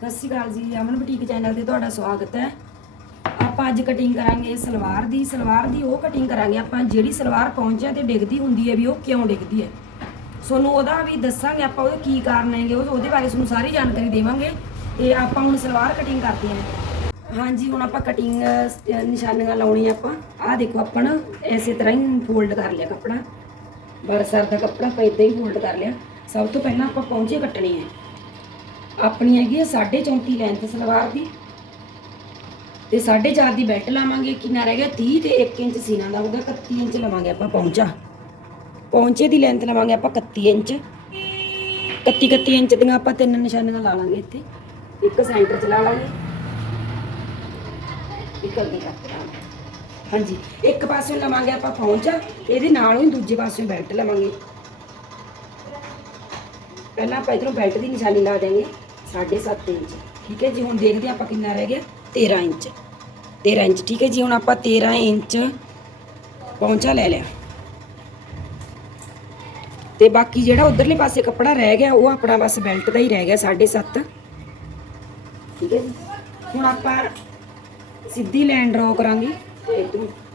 ਸਤਿ ਸ਼੍ਰੀ ਅਕਾਲ ਜੀ, ਅਮਨ boutique channel ਤੇ ਤੁਹਾਡਾ ਸਵਾਗਤ ਹੈ। ਆਪਾਂ ਅੱਜ ਕਟਿੰਗ ਕਰਾਂਗੇ ਸਲਵਾਰ ਦੀ ਸਲਵਾਰ ਦੀ ਉਹ ਕਟਿੰਗ ਕਰਾਂਗੇ ਆਪਾਂ ਜਿਹੜੀ ਸਲਵਾਰ ਪਹੁੰਚਿਆ ਤੇ ਡਿੱਗਦੀ ਹੁੰਦੀ ਹੈ ਵੀ ਉਹ ਕਿਉਂ ਡਿੱਗਦੀ ਹੈ। ਤੁਹਾਨੂੰ ਉਹਦਾ ਵੀ ਦੱਸਾਂਗੇ ਆਪਾਂ ਉਹਦੇ ਕੀ ਕਾਰਨ ਹੈਗੇ, ਉਹ- ਉਹਦੇ ਬਾਰੇ ਤੁਹਾਨੂੰ ਸਾਰੀ ਜਾਣਕਾਰੀ ਦੇਵਾਂਗੇ। ਤੇ ਆਪਾਂ ਹੁਣ ਸਲਵਾਰ ਕਟਿੰਗ ਕਰਦੇ ਹਾਂ। ਹਾਂਜੀ, ਹੁਣ ਆਪਾਂ ਕਟਿੰਗ ਨਿਸ਼ਾਨੀਆਂ ਲਾਉਣੀਆਂ ਆਪਾਂ। ਆਹ ਦੇਖੋ ਆਪਾਂ ਨਾ ਐਸੇ ਤਰ੍ਹਾਂ ਹੀ ਫੋਲਡ ਕਰ ਲਿਆ ਕੱਪੜਾ। ਬਰਸਰ ਦਾ ਕੱਪੜਾ, ਆਪਾਂ ਇਦਾਂ ਹੀ ਫੋਲਡ ਕਰ ਲਿਆ। ਸਭ ਤੋਂ ਪਹਿਲਾਂ ਆਪਾਂ ਪਹੁੰਚੇ ਕੱਟਣੀ ਹੈ। ਆਪਣੀ ਹੈਗੀ ਹੈ 34.5 ਲੈਂਥ ਸਲਵਾਰ ਦੀ। ਤੇ 4.5 ਦੀ ਬੈਲਟ ਲਾਵਾਂਗੇ, ਕਿੰਨਾ ਰਹਿ ਗਿਆ? 30 ਤੇ 1 ਇੰਚ ਸੀਨਾ ਦਾ ਹੋਊਗਾ 31 ਇੰਚ ਲਵਾਂਗੇ ਆਪਾਂ ਪਹੁੰਚਾ ਪਹੁੰਚੇ ਦੀ ਲੈਂਥ ਲਵਾਂਗੇ ਆਪਾਂ 31 ਇੰਚ। 31 31 ਇੰਚ ਦੀਆਂ ਆਪਾਂ ਤਿੰਨ ਨਿਸ਼ਾਨੀਆਂ ਲਾ ਲਾਂਗੇ ਇੱਥੇ। ਇੱਕ ਸੈਂਟਰ 'ਚ ਲਾ ਲਾਂਗੇ। ਇੱਕ ਅੱਗੇ ਕੱਟ ਲਾਂਗੇ। ਹਾਂਜੀ, ਇੱਕ ਪਾਸੇ ਲਵਾਂਗੇ ਆਪਾਂ ਪਹੁੰਚਾ ਇਹਦੇ ਨਾਲ ਹੀ ਦੂਜੇ ਪਾਸੇ ਬੈਲਟ ਲਵਾਂਗੇ। ਪਹਿਲਾਂ ਆਪਾਂ ਇਧਰੋਂ ਬੈਲਟ ਦੀ ਨਿਸ਼ਾਨੀ ਲਾ ਦੇਵਾਂਗੇ 7.5 ਇੰਚ। ਠੀਕ ਹੈ ਜੀ, ਹੁਣ ਦੇਖਦੇ ਹਾਂ ਆਪਾਂ ਕਿੰਨਾ ਰਹਿ ਗਿਆ। 13 ਇੰਚ। 13 ਇੰਚ, ਠੀਕ ਹੈ ਜੀ, ਹੁਣ ਆਪਾਂ 13 ਇੰਚ ਪਹੁੰਚਾ ਲੈ ਲਿਆ। ਤੇ ਬਾਕੀ ਜਿਹੜਾ ਉਧਰਲੇ ਪਾਸੇ ਕੱਪੜਾ ਰਹਿ ਗਿਆ, ਉਹ ਆਪਣਾ ਬਸ ਬੈਲਟ ਦਾ ਹੀ ਰਹਿ ਗਿਆ 7.5 ਠੀਕ ਹੈ ਜੀ। ਹੁਣ ਆਪਾਂ ਸਿੱਧੀ ਲਾਈਨ ਡਰਾ ਕਰਾਂਗੇ।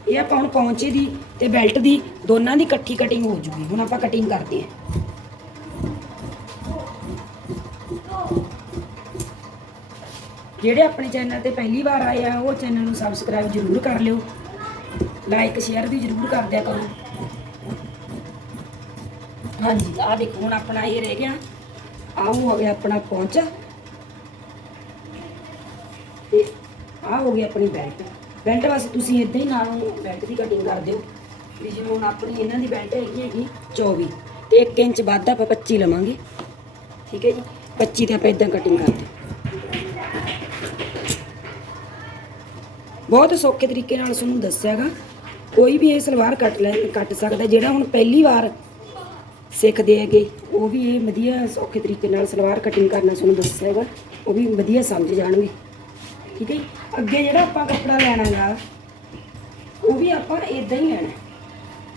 ਇਹ ਆਪਾਂ ਹੁਣ ਪਹੁੰਚੇ ਦੀ ਤੇ ਬੈਲਟ ਦੀ ਦੋਨਾਂ ਦੀ ਇਕੱਠੀ ਕਟਿੰਗ ਹੋ ਜੂਗੀ। ਹੁਣ ਆਪਾਂ ਕਟਿੰਗ ਕਰਦੇ ਹਾਂ। ਜਿਹੜੇ ਆਪਣੇ ਚੈਨਲ ਤੇ ਪਹਿਲੀ ਵਾਰ ਆਏ ਆ, ਉਹ ਚੈਨਲ ਨੂੰ ਸਬਸਕ੍ਰਾਈਬ ਜ਼ਰੂਰ ਕਰ ਲਿਓ। ਲਾਈਕ ਸ਼ੇਅਰ ਵੀ ਜ਼ਰੂਰ ਕਰ ਦਿਆ ਕਰੋ। ਹਾਂਜੀ, ਆਹ ਦੇਖੋ, ਹੁਣ ਆਪਣਾ ਇਹ ਰਹਿ ਗਿਆ। ਆਹ ਹੋ ਗਿਆ ਆਪਣਾ ਪਹੁੰਚ ਤੇ ਆਹ ਹੋ ਗਈ ਆਪਣੀ ਬੈਲਟ ਬੈਲਟ ਵਾਸਤੇ ਤੁਸੀਂ ਇਦਾਂ ਹੀ ਨਾਲ ਬੈਲਟ ਦੀ ਕਟਿੰਗ ਕਰ ਦਿਓ। ਵੀ ਜਿਵੇਂ ਹੁਣ ਆਪਣੀ ਇਹਨਾਂ ਦੀ ਬੈਲਟ ਹੈਗੀ ਹੈਗੀ 24 ਤੇ 1 ਇੰਚ ਵੱਧ ਆਪਾਂ 25 ਲਵਾਂਗੇ। ਠੀਕ ਹੈ ਜੀ? 25 ਤੇ ਆਪਾਂ ਇਦਾਂ ਕਟਿੰਗ ਕਰ ਦਿਓ। ਬਹੁਤ ਸੌਖੇ ਤਰੀਕੇ ਨਾਲ ਤੁਹਾਨੂੰ ਦੱਸਿਆਗਾ। ਕੋਈ ਵੀ ਇਹ ਸਲਵਾਰ ਕੱਟ ਲੈ, ਕੱਟ ਸਕਦਾ, ਜਿਹੜਾ ਹੁਣ ਪਹਿਲੀ ਵਾਰ ਸਿੱਖਦੇ ਹੈਗੇ, ਉਹ ਵੀ ਇਹ ਵਧੀਆ ਸੌਖੇ ਤਰੀਕੇ ਨਾਲ ਸਲਵਾਰ ਕਟਿੰਗ ਕਰਨਾ ਤੁਹਾਨੂੰ ਦੱਸਿਆ ਹੈਗਾ ਉਹ ਵੀ ਵਧੀਆ ਸਮਝ ਜਾਣਗੇ। ਠੀਕ ਹੈ ਜੀ? ਅੱਗੇ ਜਿਹੜਾ ਆਪਾਂ ਕੱਪੜਾ ਲੈਣਾਗਾ, ਉਹ ਵੀ ਆਪਾਂ ਇਦਾਂ ਹੀ ਲੈਣਾ।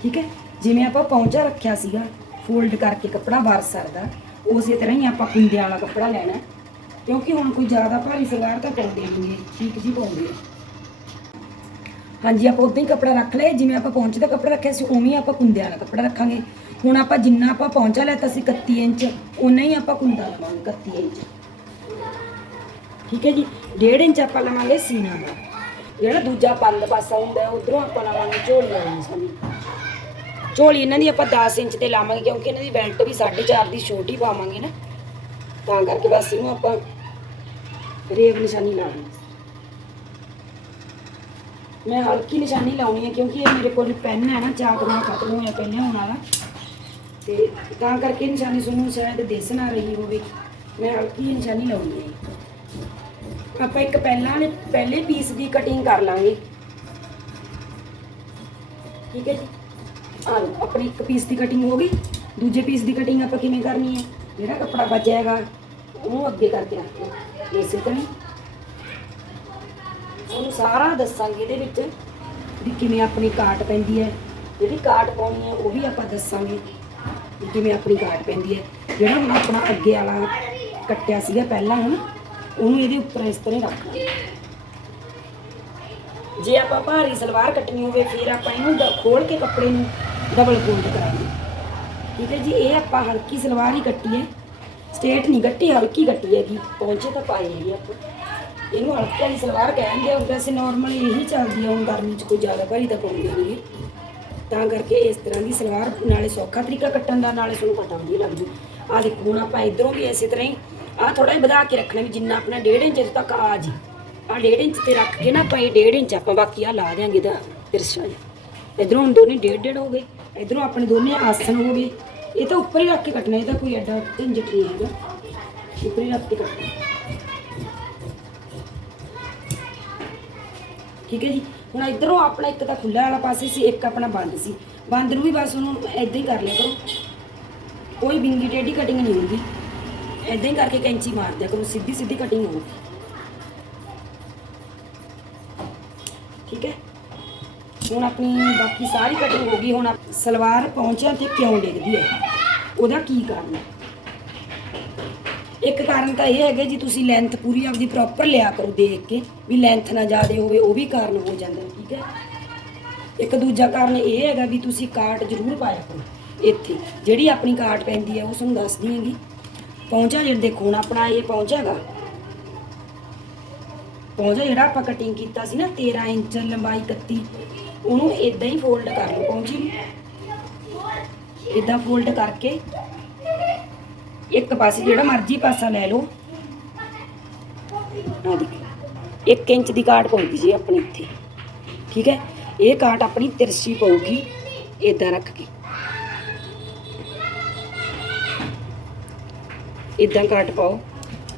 ਠੀਕ ਹੈ? ਜਿਵੇਂ ਆਪਾਂ ਪੌਂਚਾ ਰੱਖਿਆ ਸੀਗਾ ਫੋਲਡ ਕਰਕੇ ਕੱਪੜਾ ਬਾਰ ਸਰਦਾ, ਉਸੇ ਤਰ੍ਹਾਂ ਹੀ ਆਪਾਂ ਕੁੰਦਿਆਂ ਵਾਲਾ ਕੱਪੜਾ ਲੈਣਾ। ਕਿਉਂਕਿ ਹੁਣ ਕੋਈ ਜ਼ਿਆਦਾ ਭਾਰੀ ਸਲਵਾਰ ਤਾਂ ਪਾਉਂਦੇ ਨਹੀਂਗੇ ਠੀਕ ਜੀ, ਪਾਉਂਦੇ ਆ। ਹਾਂਜੀ, ਆਪਾਂ ਉਦਾਂ ਹੀ ਕੱਪੜਾ ਰੱਖ ਲਿਆ ਜਿਵੇਂ ਆਪਾਂ ਪਹੁੰਚ ਦਾ ਕੱਪੜਾ ਰੱਖਿਆ ਸੀ, ਉਵੇਂ ਹੀ ਆਪਾਂ ਕੁੰਦਿਆਂ ਵਾਲਾ ਕੱਪੜਾ ਰੱਖਾਂਗੇ। ਹੁਣ ਆਪਾਂ ਜਿੰਨਾ ਆਪਾਂ ਪਹੁੰਚਾ ਲੈਤਾ ਸੀ 31 ਇੰਚ ਉਨਾ ਹੀ ਆਪਾਂ ਕੁੰਦਾ ਲਵਾਂਗੇ 31 ਇੰਚ। ਠੀਕ ਹੈ ਜੀ? 1.5 ਇੰਚ ਆਪਾਂ ਲਵਾਂਗੇ ਸੀਨਾ ਦਾ ਜਿਹੜਾ ਦੂਜਾ ਪੱਲ ਪਾਸਾ ਹੁੰਦਾ, ਉਧਰੋਂ ਆਪਾਂ ਲਵਾਂਗੇ ਝੋਲੀ ਵਾਲੀ ਸਾਡੀ ਝੋਲੀ ਇਹਨਾਂ ਦੀ ਆਪਾਂ 10 ਇੰਚ ਤੇ ਲਾਵਾਂਗੇ, ਕਿਉਂਕਿ ਇਹਨਾਂ ਦੀ ਬੈਲਟ ਵੀ 4.5 ਦੀ ਛੋਟੀ ਪਾਵਾਂਗੇ ਨਾ। ਤਾਂ ਕਰਕੇ ਬਸ ਇਹਨੂੰ ਆਪਾਂ ਰੇਵ ਨਿਸ਼ਾਨੀ ਲਾਉਣੀ ਮੈਂ ਹਲਕੀ ਨਿਸ਼ਾਨੀ ਲਾਉਣੀ ਹੈ ਕਿਉਂਕਿ ਇਹ ਮੇਰੇ ਕੋਲ ਪੈਨ ਹੈ ਨਾ ਚਾਕ ਦਾ ਖਤਮ ਹੋਇਆ ਪੈਨ ਹੋਣ ਵਾਲਾ ਤੇ ਤਾਂ ਕਰਕੇ ਨਿਸ਼ਾਨੀ ਤੁਹਾਨੂੰ ਸ਼ਾਇਦ ਦਿਸ ਨਾ ਰਹੀ ਹੋਵੇ ਮੈਂ ਹਲਕੀ ਜਿਹੀ ਨਿਸ਼ਾਨੀ ਲਾਉਣੀ ਹੈ ਆਪਾਂ ਇੱਕ ਪਹਿਲਾਂ ਵਾਲੇ ਪਹਿਲੇ ਪੀਸ ਦੀ ਕਟਿੰਗ ਕਰ ਲਾਂਗੇ ਠੀਕ ਹੈ ਜੀ ਆ ਲਓ ਆਪਣੀ ਇੱਕ ਪੀਸ ਦੀ ਕਟਿੰਗ ਹੋ ਗਈ ਦੂਜੇ ਪੀਸ ਦੀ ਕਟਿੰਗ ਆਪਾਂ ਕਿਵੇਂ ਕਰਨੀ ਹੈ ਜਿਹੜਾ ਕੱਪੜਾ ਬਚਿਆ ਹੈਗਾ ਉਹਨੂੰ ਅੱਗੇ ਕਰਕੇ ਰੱਖਣਾ ਇਸੇ ਤਰ੍ਹਾਂ ਹੀ ਤੁਹਾਨੂੰ ਸਾਰਾ ਦੱਸਾਂਗੇ ਇਹਦੇ ਵਿੱਚ ਵੀ ਕਿਵੇਂ ਆਪਣੀ ਕਾਟ ਪੈਂਦੀ ਹੈ। ਜਿਹੜੀ ਕਾਟ ਪਾਉਣੀ ਹੈ, ਉਹ ਵੀ ਆਪਾਂ ਦੱਸਾਂਗੇ ਵੀ ਕਿਵੇਂ ਆਪਣੀ ਕਾਟ ਪੈਂਦੀ ਹੈ। ਜਿਹੜਾ ਹੁਣ ਆਪਣਾ ਅੱਗੇ ਵਾਲਾ ਕੱਟਿਆ ਸੀਗਾ ਪਹਿਲਾਂ ਹੁਣ, ਉਹਨੂੰ ਇਹਦੇ ਉੱਪਰ ਇਸ ਤਰ੍ਹਾਂ ਹੀ ਰੱਖਣਾ ਜੇ ਆਪਾਂ ਭਾਰੀ ਸਲਵਾਰ ਕੱਟਣੀ ਹੋਵੇ, ਫਿਰ ਆਪਾਂ ਇਹਨੂੰ ਡ- ਖੋਲ ਕੇ ਕੱਪੜੇ ਨੂੰ ਡਬਲ ਫੋਲਡ ਕਰਾਂਗੇ। ਠੀਕ ਹੈ ਜੀ, ਇਹ ਆਪਾਂ ਹਲਕੀ ਸਲਵਾਰ ਹੀ ਕੱਟੀ ਹੈ। ਸਟੇਟ ਨਹੀਂ ਕੱਟੀ ਹਲਕੀ ਕੱਟੀ ਹੈਗੀ ਪਹੁੰਚੇ ਤਾਂ ਪਾਈ ਹੈਗੀ ਆਪਾਂ। ਇਹਨੂੰ ਹਲਕੀ ਵਾਲੀ ਸਲਵਾਰ ਕਹਿੰਦੇ ਆ ਵੈਸੇ ਨਾਰਮਲ ਇਹੀ ਚੱਲਦੀ ਆ, ਹੁਣ ਗਰਮੀ 'ਚ ਕੋਈ ਜ਼ਿਆਦਾ ਭਾਰੀ ਤਾਂ ਪਾਉਂਦੇ ਨਹੀਂ ਤਾਂ ਕਰਕੇ ਇਸ ਤਰ੍ਹਾਂ ਦੀ ਸਲਵਾਰ ਨਾਲੇ ਸੌਖਾ ਤਰੀਕਾ ਕੱਟਣ ਦਾ, ਨਾਲੇ ਤੁਹਾਨੂੰ ਪਤਾ ਵਧੀਆ ਲੱਗ ਜੂ ਆਹ ਦੇਖੋ, ਹੁਣ ਆਪਾਂ ਇਧਰੋਂ ਵੀ ਇਸੇ ਤਰ੍ਹਾਂ ਹੀ, ਆਹ ਥੋੜਾ ਜਿਹਾ ਵਧਾ ਕੇ ਰੱਖਣਾ ਵੀ ਜਿੰਨਾ ਆਪਣਾ 1.5 ਇੰਚ ਤੱਕ ਆ ਜੀ। ਆਹ 1.5 ਇੰਚ ਤੇ ਰੱਖ ਕੇ ਨਾ ਆਪਾਂ ਇਹ 1.5 ਇੰਚ ਆਪਾਂ ਬਾਕੀ ਆ ਲਾ ਦਿਆਂਗੇ ਦਾ ਤਿਰਛਾ ਜਿਹਾ। ਇਧਰੋਂ ਹੁਣ ਦੋਨੇ 1.5 1.5 ਹੋ ਗਏ। ਇਧਰੋਂ ਆਪਣੇ ਦੋਨੇ ਆਸਨ ਹੋ ਗਏ। ਇਹ ਤਾਂ ਉੱਪਰ ਹੀ ਰੱਖ ਕੇ ਕੱਟਣਾ, ਇਹ ਤਾਂ ਕੋਈ ਐਡਾ ਝੰਜਟ ਨਹੀਂ ਹੈਗਾ। ਉੱਪਰ ਹੀ ਰੱਖ ਕੇ ਕੱਟਣਾ। ਠੀਕ ਹੈ ਜੀ? ਹੁਣ ਇਧਰੋਂ ਆਪਣਾ ਇੱਕ ਤਾਂ ਖੁੱਲਾ ਵਾਲਾ ਪਾਸੇ ਸੀ, ਇੱਕ ਆਪਣਾ ਬੰਦ ਸੀ। ਬੰਦ ਨੂੰ ਵੀ ਬਸ ਉਹਨੂੰ ਐਦਾਂ ਹੀ ਕਰ ਲਿਆ ਕਰੋ। ਕੋਈ ਬਿੰਗੀ ਟੇਢੀ ਕਟਿੰਗ ਨਹੀਂ ਹੁੰਦੀ। ਐਦਾਂ ਹੀ ਕਰਕੇ ਕੈਂਚੀ ਮਾਰ ਦਿਆ ਕਰੋ, ਸਿੱਧੀ ਸਿੱਧੀ ਕਟਿੰਗ ਹੋਊਗੀ ਠੀਕ ਹੈ? ਹੁਣ ਆਪਣੀ ਬਾਕੀ ਸਾਰੀ ਕਟਿੰਗ ਹੋ ਗਈ, ਹੁਣ ਆਪ- ਸਲਵਾਰ ਪਹੁੰਚਿਆ ਤੇ ਕਿਉਂ ਡਿੱਗਦੀ ਹੈ? ਉਹਦਾ ਕੀ ਕਾਰਨ ਹੈ? ਇੱਕ ਕਾਰਨ ਤਾਂ ਇਹ ਹੈਗਾ ਜੀ, ਤੁਸੀਂ ਲੈਂਥ ਪੂਰੀ ਆਪਦੀ ਪ੍ਰੋਪਰ ਲਿਆ ਕਰੋ ਦੇਖ ਕੇ, ਵੀ ਲੈਂਥ ਨਾ ਜ਼ਿਆਦਾ ਹੋਵੇ, ਉਹ ਵੀ ਕਾਰਨ ਹੋ ਜਾਂਦਾ, ਠੀਕ ਹੈ? ਇੱਕ ਦੂਜਾ ਕਾਰਨ ਇਹ ਹੈਗਾ ਵੀ ਤੁਸੀਂ ਕਾਟ ਜ਼ਰੂਰ ਪਾਇਆ ਕਰੋ ਇੱਥੇ। ਜਿਹੜੀ ਆਪਣੀ ਕਾਟ ਪੈਂਦੀ ਹੈ, ਉਹ ਤੁਹਾਨੂੰ ਦੱਸਦੀ ਹੈਗੀ ਪਹੁੰਚਾ ਜਿਹੜਾ, ਦੇਖੋ ਹੁਣ ਆਪਣਾ ਇਹ ਪਹੁੰਚਾ ਹੈਗਾ। ਪਹੁੰਚਾ ਜਿਹੜਾ ਆਪਾਂ ਕਟਿੰਗ ਕੀਤਾ ਸੀ ਨਾ 13 ਇੰਚ, ਲੰਬਾਈ 31 ਉਹਨੂੰ ਇਦਾਂ ਹੀ ਫੋਲਡ ਕਰ ਲਓ ਪਹੁੰਚੀ ਨੂੰ। ਇਦਾਂ ਫੋਲਡ ਕਰਕੇ ਇੱਕ ਪਾਸੇ ਜਿਹੜਾ ਮਰਜ਼ੀ ਪਾਸਾ ਲੈ ਲਓ। ਆ ਦੇਖੋ 1 ਇੰਚ ਦੀ ਕਾਟ ਪਊਗੀ ਜੀ ਆਪਣੀ ਇੱਥੇ। ਠੀਕ ਹੈ? ਇਹ ਕਾਟ ਆਪਣੀ ਤਿਰਛੀ ਪਊਗੀ ਇਦਾਂ ਰੱਖ ਕੇ। ਇਦਾਂ ਕਾਟ ਪਾਓ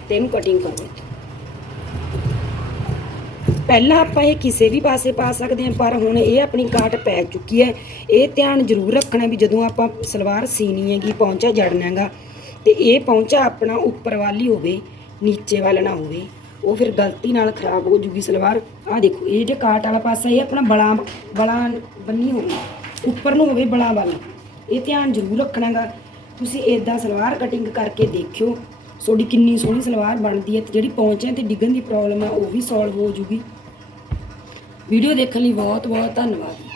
ਤੇ ਇਹਨੂੰ ਕਟਿੰਗ ਕਰੋ ਇੱਥੇ। ਪਹਿਲਾਂ ਆਪਾਂ ਇਹ ਕਿਸੇ ਵੀ ਪਾਸੇ ਪਾ ਸਕਦੇ ਹਾਂ, ਪਰ ਹੁਣ ਇਹ ਆਪਣੀ ਕਾਟ ਪੈ ਚੁੱਕੀ ਹੈ। ਇਹ ਧਿਆਨ ਜ਼ਰੂਰ ਰੱਖਣਾ ਵੀ ਜਦੋਂ ਆਪਾਂ ਸਲਵਾਰ ਸੀਣੀ ਹੈਗੀ ਪਹੁੰਚਾ ਜੜਨਾ ਹੈਗਾ ਤੇ ਇਹ ਪਹੁੰਚਾ ਆਪਣਾ ਉੱਪਰ ਵੱਲ ਹੀ ਹੋਵੇ, ਨੀਚੇ ਵੱਲ ਨਾ ਹੋਵੇ, ਉਹ ਫਿਰ ਗਲਤੀ ਨਾਲ ਖਰਾਬ ਹੋ ਜੂਗੀ ਸਲਵਾਰ। ਆਹ ਦੇਖੋ, ਇਹ ਜੇ ਕਾਟ ਵਾਲਾ ਪਾਸਾ, ਇਹ ਆਪਣਾ ਬਲਾਂ ਬਲਾਂ ਬੰਨੀ ਹੋਵੇ, ਉੱਪਰ ਨੂੰ ਹੋਵੇ ਬਲਾਂ ਵੱਲ। ਇਹ ਧਿਆਨ ਜ਼ਰੂਰ ਰੱਖਣਾਗਾ। ਤੁਸੀਂ ਇਦਾਂ ਸਲਵਾਰ ਕਟਿੰਗ ਕਰਕੇ ਦੇਖਿਓ, ਤੁਹਾਡੀ ਕਿੰਨੀ ਸੋਹਣੀ ਸਲਵਾਰ ਬਣਦੀ ਹੈ ਤੇ ਜਿਹੜੀ ਪਹੁੰਚਾਂ ਤੇ ਡਿੱਗਣ ਦੀ ਪ੍ਰੋਬਲਮ ਹੈ ਉਹ ਵੀ ਸੋਲਵ ਹੋ ਜੂਗੀ। ਵੀਡੀਓ ਦੇਖਣ ਲਈ ਬਹੁਤ ਬਹੁਤ ਧੰਨਵਾਦ।